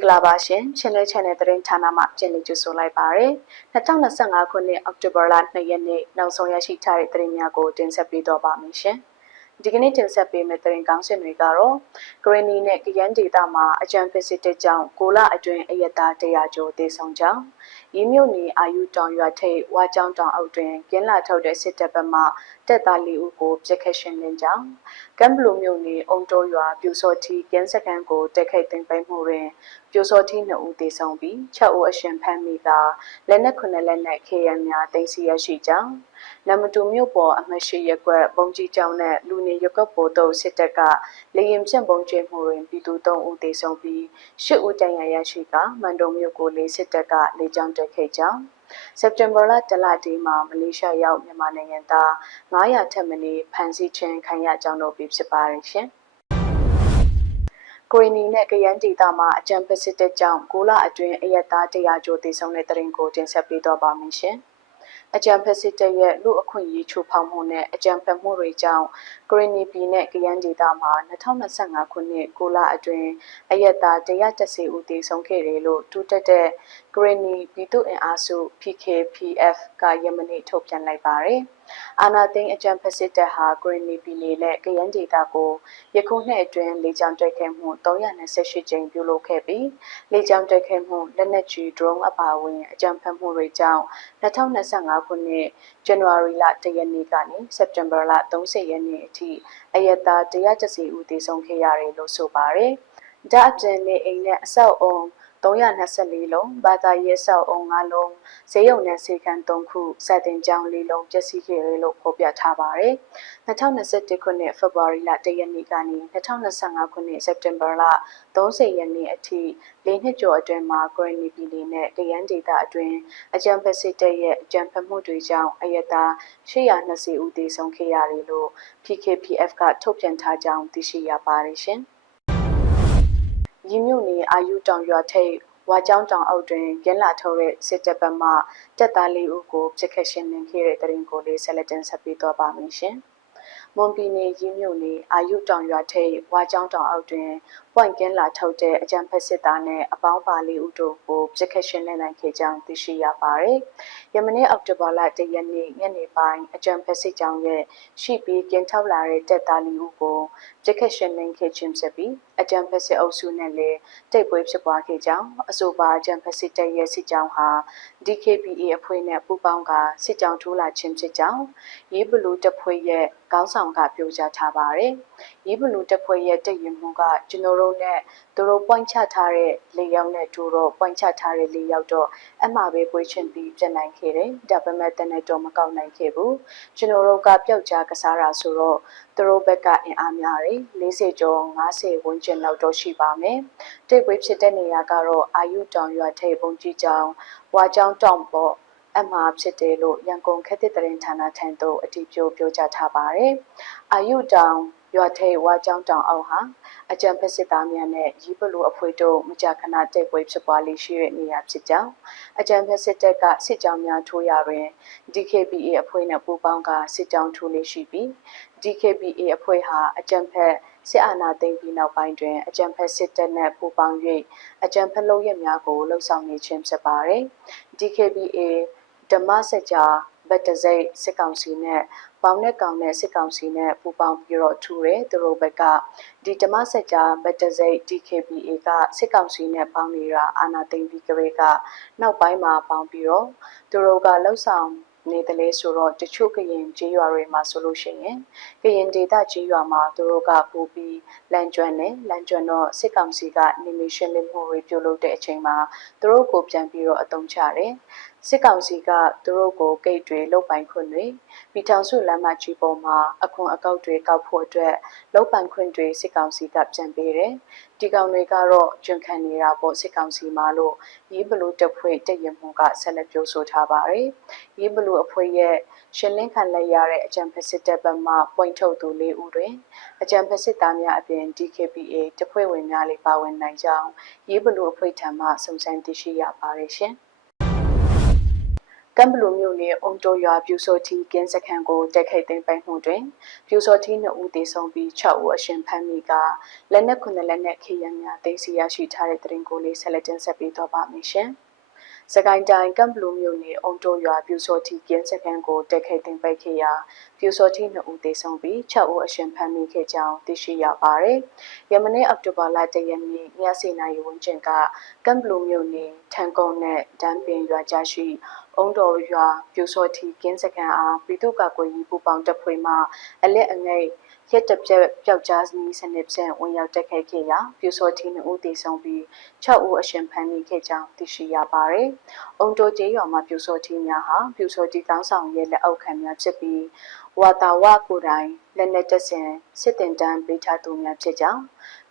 င်္ဂလာပါရှင်ချင်းလေး channel သတင်းဌာနမှပြန်လည်ကြိုဆိုလိုက်ပါရယ်2025ခုနှစ်အောက်တိုဘာလ2ရက်နေ့နောက်ဆုံးရရှိထားတဲ့သတင်းများကိုတင်ဆက်ပေးတော့ပါမယ်ရှင်ဒီကနေ့တင်ဆက်ပေးမယ့်သတင်းကောင်းစင်တွေကတော့ဂရနီနဲ့ကရန်ဒေတာမှာအကြံဖစ်စစ်တဲ့ကြောင့်ကိုလအတွင်းအယက်သား100ကျော်သေဆုံးကြောင်းဤမြို့နယ်အာယူတောင်ရွာထိပ်ဝါကျောင်းတောင်အောက်တွင်ကင်းလာထုတ်တဲ့စစ်တပ်ဘက်မှတပ်သား၄ဦးကိုပြစ်ခတ်ရှင်းလင်းကြောင်းကမ်ဘလူမြို့နယ်အုံတိုးရွာပြူစောတီကင်းစကန်ကိုတက်ခိတ်တင်ပိတ်မှုတွင် ပြူစောတီ2ဦးသေဆုံးပြီး6ဦးအရှင်ဖမ်းမိကလက်နက်9လက်နက် KM များတင်စီရရှိကြောင်းနမတူမြို့ပေါ်အမှတ်ရှိရက်ကွက်ဘုံကြီးကျောင်းနဲ့လူနေရက်ကွက်ပေါ်သို့စစ်တပ်ကလေရင်ဖြန့်ပုံကျဲမှုတွင်ပြည်သူ3ဦးသေဆုံးပြီး10ဦးတန်ရာရရှိကမန်တုံမြို့ကိုလေစစ်တပ်ကလေကြောင်းတက်ခိတ်ကြောင်းစက်တင်ဘာလတလတီမှာမလေးရှားရောက်မြန်မာနိုင်ငံသား900ထက်မနည်းဖမ်းဆီးခြင်းခံရကြောင်းတို့ပြဖြစ်ပါတယ်ရှင်။ ကိုရီနီနဲ့ကရန်ဒေတာမှာအကြံပစစ်တဲ့ကြောင့်ကိုလအတွင်းအယက်သား100ကျော်သေဆုံးတဲ့တရင်ကိုတင်ဆက်ပေးတော့ပါမယ်ရှင်။အကြံဖက်စစ်တပ်ရဲ့လူအခွင့်အရေးချိုးဖောက်မှုနဲ့အကြံဖက်မှုတွေကြောင့် ဂရနီပြည်နဲ့ကရန်ဒေသမှာ2025ခုနှစ်ကိုလအတွင်းအယက်သား130ဦးသေဆုံးခဲ့တယ်လို့တူတက်တဲ့ဂရနီပြည်သူ့အင်အားစု PKPF ကယမနေ့ထုတ်ပြန်လိုက်ပါတယ်။အာနာသိန်းအကြံဖက်စစ်တပ်ဟာဂရနီပြည်နယ်နဲ့ကရန်ဒေသကိုယခုနှစ်အတွင်းလေကြောင်းတိုက်ခိုက်မှု328ကြိမ်ပြုလုပ်ခဲ့ပြီးလေကြောင်းတိုက်ခိုက်မှုလက်နက်ကြီး drone အပါအဝင်အကြံဖက်မှုတွေကြောင့်2025ခုနှစ်ဇန်နဝါရီလ1ရက်နေ့ကနေစက်တင်ဘာလ30ရက်နေ့အထိအယက်သား130ဦးသေဆုံးခဲ့ရတယ်လို့ဆိုပါတယ်။ဒါအပြင်နေအိမ်နဲ့အဆောက်အုံ 324လုံးဘာသာရေးဆောက်အုံ5လုံးဈေးရုံနဲ့စေခန်း3ခုစတင်ကြောင်း4လုံးပျက်စီးခဲ့တယ်လို့ဖော်ပြထားပါတယ်။2021ခုနှစ်ဖေဖော်ဝါရီလ1ရက်နေ့ကနေ2025ခုနှစ်စက်တင်ဘာလ30ရက်နေ့အထိ၄နှစ်ကျော်အတွင်းမှာဂရနီပြည်နယ်နဲ့ကရန်ဒေသအတွင်းအကြံဖက်စစ်တပ်ရဲ့အကြံဖက်မှုတွေကြောင့်အယက်သား820ဦးသေဆုံးခဲ့ရတယ်လို့ PKPF ကထုတ်ပြန်ထားကြောင်းသိရှိရပါတယ်ရှင်။ ရင်းမြုပ်နေအာယူတောင်ရွာထိပ်ဝါကျောင်းတောင်အောက်တွင်ကျင်းလာထုတ်တဲ့စစ်တပ်ဘက်မှတပ်သားလေးဦးကိုပြစ်ခတ်ရှင်းလင်းခဲ့တဲ့တရင်ကိုလေးဆက်လက်တင်ဆက်ပေးသွားပါမယ်ရှင်။မွန်ပြည်နယ်ရင်းမြုပ်နေအာယုတောင်ရွာထိပ်ဝါကျောင်းတောင်အောက်တွင် ပွင့်ကင်းလာထုတ်တဲ့အကြံဖက်စစ်သားနဲ့အပေါင်းပါလေးဦးတို့ကိုပြစ်ခတ်ရှင်းလင်းနိုင်ခဲ့ကြောင်းသိရှိရပါတယ်။ယမနေ့အောက်တိုဘာလ၁ရက်နေ့ညနေပိုင်းအကြံဖက်စစ်ကြောင်းရဲ့ရှိပြီးကင်းထောက်လာတဲ့တပ်သားလေးဦးကိုပြစ်ခတ်ရှင်းလင်းခဲ့ခြင်းဖြစ်ပြီးအကြံဖက်စစ်အုပ်စုနဲ့လည်းတိတ်ပွဲဖြစ်ပွားခဲ့ကြောင်းအဆိုပါအကြံဖက်စစ်တပ်ရဲ့စစ်ကြောင်းဟာ DKPA အဖွဲ့နဲ့ပူးပေါင်းကစစ်ကြောင်းထိုးလာခြင်းဖြစ်ကြောင်းရေးဘလူးတပ်ဖွဲ့ရဲ့ခေါင်းဆောင်ကပြောကြားထားပါတယ်။ရေးဘလူးတပ်ဖွဲ့ရဲ့တည်ရင်မှုကကျွန်တော်တို့နဲ့သူတို့ပွိုင်းချထားတဲ့လေရောက်နဲ့တို့တော့ပွိုင်းချထားတဲ့လေရောက်တော့အမှပဲပွေးချင်ပြီးပြတ်နိုင်ခဲ့တယ်။ဒါပေမဲ့တနေ့တော့မကောက်နိုင်ခဲ့ဘူး။ကျွန်တော်တို့ကပျောက်ကြားကစားတာဆိုတော့သူတို့ဘက်ကအင်အားများတယ်။40ကျော်50ဝန်းကျင်လောက်တော့ရှိပါမယ်။တိတ်ပွေးဖြစ်တဲ့နေရာကတော့အာယုတောင်ရွာထိပ်ပုံကြီးကျောင်းဝါကျောင်းတောင်ပေါ့အမှားဖြစ်တယ်လို့ရန်ကုန်ခက်တဲ့တရင်ဌာနထံသို့အတည်ပြုပြောကြားထားပါတယ်။အာယုတောင်ရွာထိပ်ဝါကျောင်းတောင်အောက်ဟာ အကြံဖက်စစ်သားများနဲ့ရီးဘလူအဖွဲ့တို့မကြာခဏတိုက်ပွဲဖြစ်ပွားလေးရှိတဲ့နေရာဖြစ်ကြောင်းအကြံဖက်စစ်တပ်ကစစ်ကြောင်းများထိုးရတွင် DKBA အဖွဲ့နဲ့ပူးပေါင်းကစစ်ကြောင်းထိုးလေးရှိပြီး DKBA အဖွဲ့ဟာအကြံဖက်စစ်အာဏာသိမ်းပြီးနောက်ပိုင်းတွင်အကြံဖက်စစ်တပ်နှင့်ပူးပေါင်း၍အကြံဖက်လုပ်ရများကိုလှုံ့ဆော်နေခြင်းဖြစ်ပါသည် DKBA ဓမ္မစကြာ ဗတ်တစိတ်စစ်ကောင်စီနဲ့ပေါင်းနဲ့ကောင်နဲ့စစ်ကောင်စီနဲ့ပူးပေါင်းပြီးတော့ထူတယ်သူတို့ဘက်ကဒီဓမ္မစကြာဗတ်တစိတ် DKBA ကစစ်ကောင်စီနဲ့ပေါင်းနေတာအာနာသိမ့်ပြီးကြတဲ့ကနောက်ပိုင်းမှာပေါင်းပြီးတော့သူတို့ကလှုပ်ဆောင်နေတယ်လေဆိုတော့တချို့ကရင်ကြေးရွာတွေမှာဆိုလို့ရှိရင်ကရင်ဒေသကြေးရွာမှာသူတို့ကပို့ပြီးလမ်းကျွမ်းတယ်လမ်းကျွမ်းတော့စစ်ကောင်စီကနေမီရှင်းလင်းမှုတွေပြုလုပ်တဲ့အချိန်မှာသူတို့ကိုပြန်ပြီးတော့အသုံးချတယ် စစ်ကောင်စီကသူတို့ကိုဂိတ်တွေလုတ်ပိုင်ခွင့်တွေမိထောင်စုလမ်းမကြီးပေါ်မှာအခွန်အကောက်တွေကောက်ဖို့အတွက်လုတ်ပိုင်ခွင့်တွေစစ်ကောင်စီကပြန်ပေးတယ်။ဒီကောင်တွေကတော့ကျွန်းခံနေတာပေါ့စစ်ကောင်စီမှလို့ရေးဘလို့တပ်ဖွဲ့တည်ရင်မှုကဆက်လက်ပြောဆိုထားပါတယ်။ရေးဘလို့အဖွဲ့ရဲ့ရှင်လင်းခံလိုက်ရတဲ့အကြံဖက်စစ်တပ်ဘက်မှပွင့်ထုတ်သူ၄ဦးတွင်အကြံဖက်စစ်သားများအပြင် DKPA တပ်ဖွဲ့ဝင်များလည်းပါဝင်နိုင်ကြောင်းရေးဘလို့အဖွဲ့ထံမှစုံစမ်းသိရှိရပါတယ်ရှင်။ ကမ်ဘလူမြို့နယ်အုံတိုရွာပြူစောတီကင်းစခန်းကိုတက်ခိုက်သိမ်းပိုက်မှုတွင်ပြူစောတီ2ဦးသေဆုံးပြီး6ဦးအရှင်ဖမ်းမိကလက်နက်9လက်နက်ခေယံများသိမ်းဆည်းရရှိထားတဲ့တရင်ကိုလေးဆက်လက်တင်ဆက်ပေးတော့ပါမယ်ရှင်။ စကိုင်းတိုင်းကမ်ဘလူမြို့နယ်အုံတိုရွာပြူစောတီကင်းစခန်းကိုတက်ခိုက်သိမ်းပိုက်ခဲ့ရာပြူစောတီ2ဦးသေဆုံးပြီး6ဦးအရှင်ဖမ်းမိခဲ့ကြောင်းသိရှိရပါတယ်။ယမနေ့အောက်တိုဘာလ1ရက်နေ့ည7:00နာရီဝန်းကျင်ကကမ်ဘလူမြို့နယ်ထန်ကုန်းနဲ့ဒန်ပင်ရွာကြားရှိအုံတော်ရွာပြူစောတီကင်းစခန်းအားပြည်သူ့ကာကွယ်ရေးပူးပေါင်းတပ်ဖွဲ့မှအလက်အငိတ် ရက်တပြက်ပျောက်ကြားနည်းစနစ်ဖြင့်ဝင်ရောက်တက်ခဲ့ခဲ့ရာပြူစောတီ2ဦးသေဆုံးပြီး6ဦးအရှင်ဖမ်းမိခဲ့ကြောင်းသိရှိရပါတယ်။အုံတိုကျေးရွာမှာပြူစောတီများဟာပြူစောတီကောင်းဆောင်ရဲ့လက်အောက်ခံများဖြစ်ပြီး ဝါတာဝကိုယ်တိုင်လက်နက်တပ်ဆင်စစ်တင်တန်းပေးထားသူများဖြစ်ကြောင်း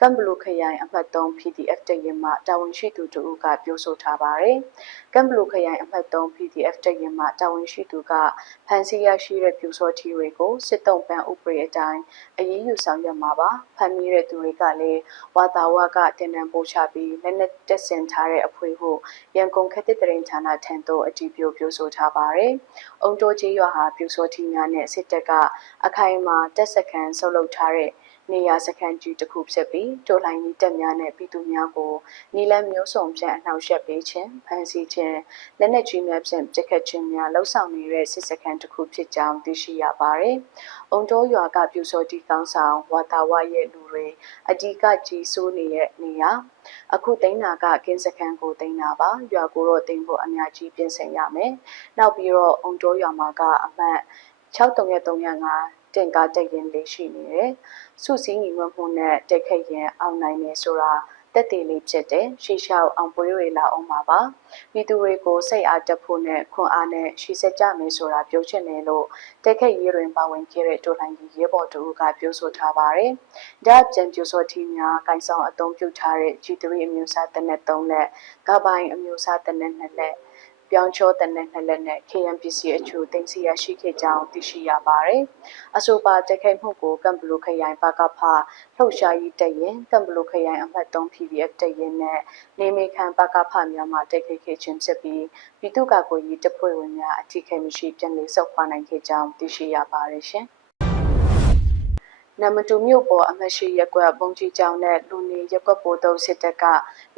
ကမ်ဘလူခရိုင်အမှတ်3 PDF တရင်မှတာဝန်ရှိသူတို့ကပြောဆိုထားပါတယ်။ကမ်ဘလူခရိုင်အမှတ်3 PDF တရင်မှတာဝန်ရှိသူကဖန်စီရရှိတဲ့ပြူစောထီတွေကိုစစ်တုံးပန်းဥပဒေအတိုင်းအရေးယူဆောင်ရွက်မှာပါ။ဖမ်းမိတဲ့သူတွေကလည်းဝါတာဝကတင်နန်းပို့ချပြီးလက်နက်တက်ဆင်ထားတဲ့အဖွဲ့ဟုရန်ကုန်ခက်တဲ့တရင်ဌာနထံသို့အတည်ပြုပြောဆိုထားပါတယ်။အုံတိုကြီးရွာဟာပြူစောထီများနဲ့စစ်တပ်ကအခိုင်အမာတက်စခန်းဆုပ်လုပ်ထားတဲ့နေရာစခန်းကြီးတစ်ခုဖြစ်ပြီးတိုလိုင်းကြီးတက်များနဲ့ပြည်သူများကိုနီလန်မျိုးစုံဖြင့်အနှောက်ယှက်ပေးခြင်းဖမ်းဆီးခြင်းလက်နက်ကြီးများဖြင့်ပစ်ခတ်ခြင်းများလှုပ်ဆောင်နေတဲ့စစ်စခန်းတစ်ခုဖြစ်ကြောင်းသိရှိရပါတယ်။အုံတိုးရွာကပြူစောတီကောင်းဆောင်ဝါတာဝရဲ့လူတွေအကြီးကကြီးစိုးနေတဲ့နေရာအခုတိန်းနာကကင်းစခန်းကိုတိန်းနာပါရွာကိုတော့တိန်းဖို့အများကြီးပြင်ဆင်ရမယ်။နောက်ပြီးတော့အုံတိုးရွာမှာကအမှတ် 6335တင်ကားတက်ရင်လေးရှိနေတယ်။စုစည်းညီညွတ်မှုနဲ့တက်ခတ်ရင်အောင်နိုင်တယ်ဆိုတာတက်တည်လေးဖြစ်တယ်။ရှေ့လျှောက်အောင်ပွဲတွေလာအောင်ပါပါ။ပြည်သူတွေကိုစိတ်အားတက်ဖို့နဲ့ခွန်အားနဲ့ရှိစက်ကြမယ်ဆိုတာပြောချင်တယ်လို့တက်ခတ်ရေးတွင်ပါဝင်ခဲ့တဲ့တိုလိုင်းကြီးရဲဘော်တို့ကပြောဆိုထားပါတယ်။ဒါ့အပြင်ပြိုစောထီများကိုင်ဆောင်အသုံးပြုထားတဲ့ G3 အမျိုးအစားတစ်နက်3လက်၊ကပိုင်းအမျိုးအစားတစ်နက်2လက် ပြောင်းချောတနက်နှစ်လက်နဲ့ KMPC အချို့တင်စီရရှိခဲ့ကြောင်းသိရှိရပါတယ်။အဆိုပါတိုက်ခိုက်မှုကိုကမ်ဘလူခရိုင်ဘကဖလှုပ်ရှားရေးတပ်ရင်ကမ်ဘလူခရိုင်အမှတ်3 PDF တပ်ရင်နဲ့နေမေခံဘကဖများမှတိုက်ခိုက်ခဲ့ခြင်းဖြစ်ပြီးပြည်သူ့ကာကွယ်ရေးတပ်ဖွဲ့ဝင်များအထိခိုက်မရှိပြန်လည်ဆုတ်ခွာနိုင်ခဲ့ကြောင်းသိရှိရပါတယ်ရှင်။ နမတူမြို့ပေါ်အမတ်ရှိရက်ကွက်ဘုံကြီးကျောင်းနဲ့လူနေရက်ကွက်ပိုးတုပ်စစ်တပ်က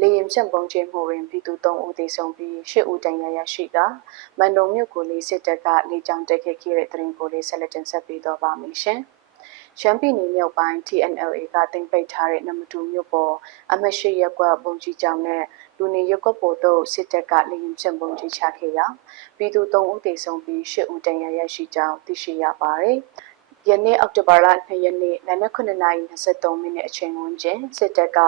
လေရင်ဖြန့်ဘုံကျင်းမှုတွင်ပြည်သူ3ဦးသေဆုံးပြီး10ဦးဒဏ်ရာရရှိကမန်တုံမြို့ကိုလေးစစ်တပ်ကလေကြောင်းတိုက်ခိုက်ခဲ့တဲ့တရင်ကိုလေးဆက်လက်တင်ဆက်ပေးတော့ပါမယ်ရှင်။ရှမ်းပြည်နယ်မြောက်ပိုင်း TNLA ကတင်ပိတ်ထားတဲ့နမတူမြို့ပေါ်အမတ်ရှိရက်ကွက်ဘုံကြီးကျောင်းနဲ့လူနေရက်ကွက်ပိုတို့စစ်တပ်ကလေရင်ဖြန့်ဘုံကြီးချခဲ့ရာပြည်သူ3ဦးသေဆုံးပြီး10ဦးဒဏ်ရာရရှိကြောင်းသိရှိရပါတယ်။ ယနေ့အောက်တိုဘာလ2ရက်နေ့နနက်9:23မိနစ်အချိန်ဝန်းကျင်စစ်တပ်က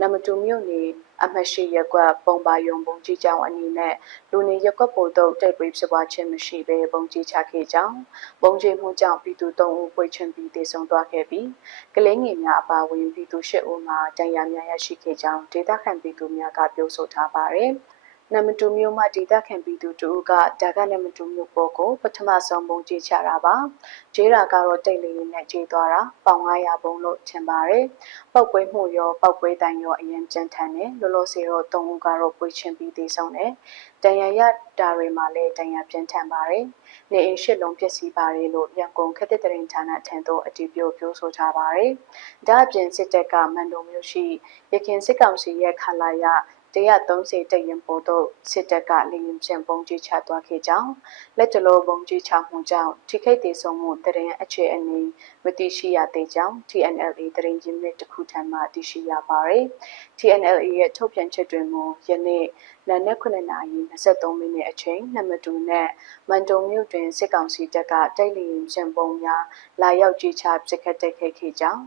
နမတူမြို့နယ်အမှတ်ရှိရက်ကွက်ပုံပါယုံပုံကြီးကျောင်းအနီးနဲ့လူနေရက်ကွက်ပို့တော့တိုက်ပွဲဖြစ်ပွားခြင်းမရှိဘဲပုံကြီးချခဲ့ကြောင်းပုံကြီးမှုကြောင့်ပြည်သူ3ဦးပွေချင်ပြီးတေဆုံးသွားခဲ့ပြီးကလေးငယ်များအပါအဝင်ပြည်သူ10ဦးမှာဒဏ်ရာများရရှိခဲ့ကြောင်းဒေသခံပြည်သူများကပြောဆိုထားပါတယ်။ နမတူမျိုးမှဒေသခံပြည်သူတို့ကဒါကနမတူမျိုးပေါ်ကိုပထမဆုံးပုံကြေးချတာပါ။ကြေးတာကတော့တိတ်လေးနဲ့ကြေးသွားတာပေါင်900ပုံလို့ထင်ပါတယ်။ပောက်ကွဲမှုရောပောက်ကွဲတိုင်ရောအရင်ကြမ်းထန်တယ်လောလောဆယ်တော့သုံးဦးကတော့ပွေချင်းပြီးသေးဆုံးတယ်။တန်ရရတာတွေမှာလည်းတန်ရပြင်းထန်ပါတယ်။နေအိမ်ရှစ်လုံးပျက်စီးပါတယ်လို့ရန်ကုန်ခက်တဲ့တရင်ဌာနထံသို့အတည်ပြုပြောဆိုထားပါတယ်။ဒါ့အပြင်စစ်တပ်ကမန်တုံမျိုးရှိရခင်စစ်ကောင်စီရဲ့ခလာရ 130တရင်ပို့သို့စစ်တပ်ကလေရင်ဖြင့်ပုံကြီးချသွားခဲ့ကြောင်းလက်တလုံးပုံကြီးချမှုကြောင့်ထိခိုက်ဒေဆုံးမှုတရင်အခြေအနေမသိရှိရသေးကြောင်း TNLA တရင်ရင်းမြစ်တစ်ခုထံမှသိရှိရပါတယ်။ TNLA ရဲ့ထုတ်ပြန်ချက်တွင်မူယနေ့နနက်9:23မိနစ်အချိန်နမတူနဲ့မန်တုံမြို့တွင်စစ်ကောင်စီတပ်ကတိုက်လေရင်ဖြင့်ပုံများလာရောက်ကြီးချပစ်ခတ်တိုက်ခိုက်ခဲ့ကြောင်း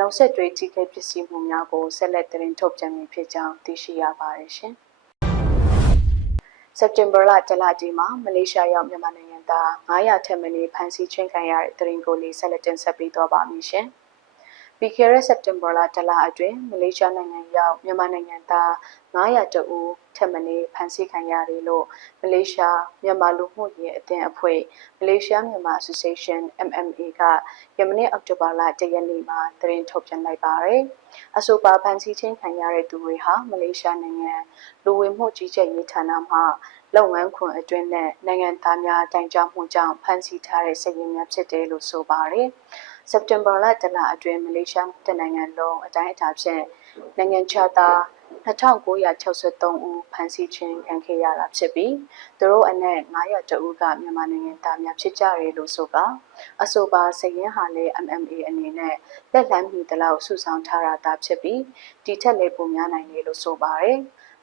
နောက်ဆက်တွဲထိခိုက်ပစ္စည်းမှုများကိုဆက်လက်တင်ထုတ်ပြန်မည်ဖြစ်ကြောင်းသိရှိရပါတယ်ရှင်။စက်တင်ဘာလတလကြီးမှာမလေးရှားရောက်မြန်မာနိုင်ငံသား900ထက်မနည်းဖမ်းဆီးချင်းခံရတဲ့တရင်ကိုလေးဆက်လက်တင်ဆက်ပေးသွားပါမည်ရှင်။ပြီးခဲ့တဲ့စက်တင်ဘာလတလအတွင်းမလေးရှားနိုင်ငံရောက်မြန်မာနိုင်ငံသား900တဦး ထက်မနည်းဖမ်းဆီးခံရတယ်လို့မလေးရှားမြန်မာလူမှုရေးအသင်းအဖွဲ့မလေးရှားမြန်မာ Association MMA ကယမနေ့အောက်တိုဘာလ1ရက်နေ့မှာသတင်းထုတ်ပြန်လိုက်ပါတယ်။အဆိုပါဖမ်းဆီးခြင်းခံရတဲ့သူတွေဟာမလေးရှားနိုင်ငံလူဝင်မှုကြီးကြပ်ရေးဌာနမှလုပ်ငန်းခွင်အတွင်းနဲ့နိုင်ငံသားများတိုင်ကြားမှုကြောင့်ဖမ်းဆီးထားတဲ့စိတ်ရင်းများဖြစ်တယ်လို့ဆိုပါတယ်။စက်တင်ဘာလတလအတွင်းမလေးရှားတနိုင်ငံလုံးအတိုင်းအတာဖြင့်နိုင်ငံခြားသား 2963ဦးဖမ်းဆီးခြင်းခံခဲ့ရတာဖြစ်ပြီးသူတို့အနက်900တဦးကမြန်မာနိုင်ငံသားများဖြစ်ကြတယ်လို့ဆိုပါအဆိုပါစည်ရင်းဟာလည်း MMA အနေနဲ့လက်လန်းမီတလောက်စုဆောင်ထားတာသာဖြစ်ပြီးဒီထက်လည်းပိုများနိုင်တယ်လို့ဆိုပါတယ်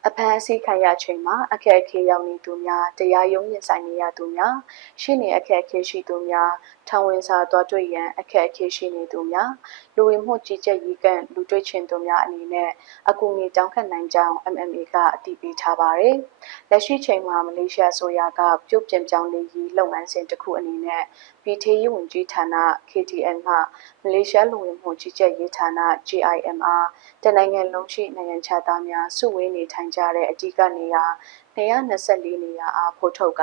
အဖမ်းအဆီးခံရချိန်မှာအခက်အခဲရောက်နေသူများတရားရုံးရင်ဆိုင်နေရသူများရှင်းနေအခက်အခဲရှိသူများထောင်ဝင်စာသွားတွေ့ရန်အခက်အခဲရှိနေသူများ လူဝင်မှုကြီးကြပ်ရေးကလူတွေ့ချင်သူများအနေနဲ့အကူအညီတောင်းခံနိုင်ကြောင်း MMA ကအတည်ပြုထားပါတယ်။လက်ရှိချိန်မှာမလေးရှားဆိုရကပြုတ်ပြင်ပြောင်းလဲရေးလုပ်ငန်းစဉ်တစ်ခုအနေနဲ့ပြည်ထရေးဝန်ကြီးဌာန KTN မှမလေးရှားလူဝင်မှုကြီးကြပ်ရေးဌာန GIMR တနိုင်ငံလုံးရှိနိုင်ငံခြားသားများစုဝေးနေထိုင်ကြတဲ့အဓိကနေရာ 224နေရာအားဖို့ထုတ်က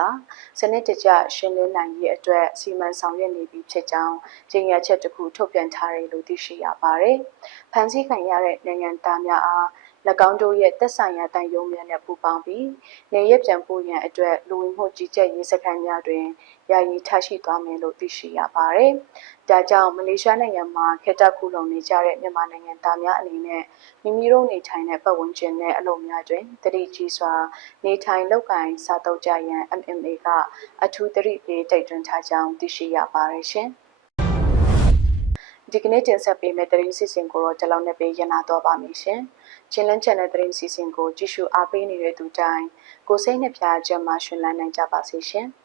စနစ်တကျရှင်းလင်းနိုင်ရေးအတွက်စီမံဆောင်ရွက်နေပြီဖြစ်ကြောင်းကြေညာချက်တစ်ခုထုတ်ပြန်ထားတယ်လို့သိရှိရပါတယ်။ဖန်ဆီးခံရတဲ့နိုင်ငံသားများအား၎ င်းတို့ရဲ့သက်ဆိုင်ရာတန်ယုံများနဲ့ပူးပေါင်းပြီးနေရပြန်ပို့ရန်အတွက်လူဝင်မှုကြီးကြပ်ရေးစခန်းများတွင်ယာယီထားရှိသွားမယ်လို့သိရှိရပါတယ်။ဒါကြောင့်မလေးရှားနိုင်ငံမှာခေတ္တခုလုံနေကြတဲ့မြန်မာနိုင်ငံသားများအနေနဲ့မိမိတို့နေထိုင်တဲ့ပတ်ဝန်းကျင်နဲ့အလုပ်များတွင်တတိကြီးစွာနေထိုင်လုပ်ကိုင်စားသုံးကြရန် MMA ကအထူးသတိပေးတိုက်တွန်းထားကြောင်းသိရှိရပါတယ်ရှင်။ဒီကနေ့တင်ဆက်ပေးမယ့်သတင်းစီစဉ်ကိုတော့ဒီလောက်နဲ့ပဲရနာတော့ပါမယ်ရှင်။ ချင်းလန်း channel သတင်းစီစဉ်ကိုကြည့်ရှုအားပေးနေတဲ့သူတိုင်းကိုစိတ်နှပြချက်မှရှင်လန်းနိုင်ကြပါစေရှင်။